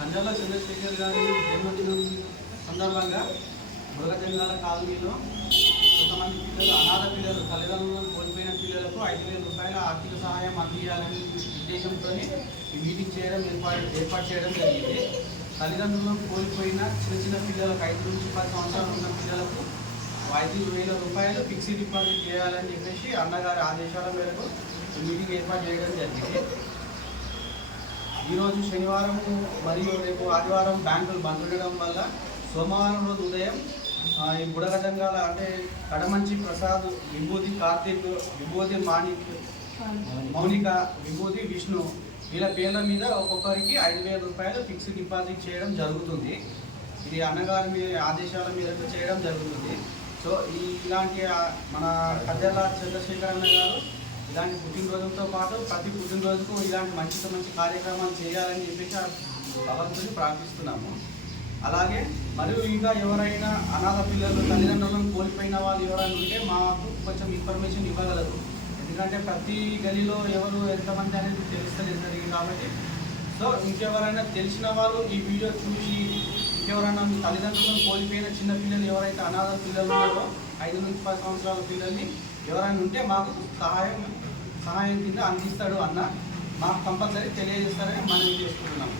సంజాల చంద్రశేఖర్ గారి జన్మదినం సందర్భంగా మృగజంగాల కాలనీలో కొంతమంది పిల్లలు అనాథ పిల్లలు తల్లిదండ్రులను కోల్పోయిన పిల్లలకు 5,000 రూపాయల ఆర్థిక సహాయం అందించాలని ఉద్దేశంతో ఈ మీటింగ్ ఏర్పాటు చేయడం జరిగింది. తల్లిదండ్రులను కోల్పోయిన చిన్న పిల్లలకు 5 నుంచి 10 సంవత్సరాలు ఉన్న పిల్లలకు 5,000 రూపాయలు ఫిక్స్డ్ డిపాజిట్ చేయాలని చెప్పేసి అన్నగారి ఆదేశాల మేరకు మీటింగ్ ఏర్పాటు చేయడం జరిగింది. ఈరోజు శనివారం మరియు రేపు ఆదివారం బ్యాంకులు బంద్ ఉండడం వల్ల సోమవారం రోజు ఉదయం ఈ బుడగజంగాల అంటే కడమంచి ప్రసాద్, విభూతి కార్తీక్, విభూతి మాణిక్, మౌనిక, విభూతి విష్ణు వీళ్ళ పేర్ల మీద ఒక్కొక్కరికి 5,000 రూపాయలు ఫిక్స్డ్ డిపాజిట్ చేయడం జరుగుతుంది. ఇది అన్నగారి ఆదేశాల మేరకు చేయడం జరుగుతుంది. సో ఇలాంటి మన కద్దెల చంద్రశేఖర్ అన్న గారు ఇలాంటి పుట్టినరోజులతో పాటు ప్రతి పుట్టినరోజుకు ఇలాంటి మంచి కార్యక్రమాలు చేయాలని చెప్పేసి భగవంతుని ప్రార్థిస్తున్నాము. అలాగే మరియు ఇంకా ఎవరైనా అనాథ పిల్లలు తల్లిదండ్రులను కోల్పోయిన వాళ్ళు ఎవరైనా ఉంటే మాకు కొంచెం ఇన్ఫర్మేషన్ ఇవ్వగలరు. ఎందుకంటే ప్రతి గలిలో ఎవరు ఎంతమంది అనేది తెలుస్తలేదు జరిగింది కాబట్టి. సో ఇంకెవరైనా తెలిసిన వాళ్ళు ఈ వీడియో చూసి ఇంకెవరైనా మీ తల్లిదండ్రులను కోల్పోయిన చిన్న పిల్లలు ఎవరైతే అనాథ పిల్లలు ఉన్నారో 5 నుంచి 10 సంవత్సరాల పిల్లల్ని ఎవరైనా ఉంటే మాకు సహాయం కింద అందిస్తాడు అన్న, మాకు కంపల్సరీ తెలియజేస్తారని మనం చేసుకుంటున్నాము.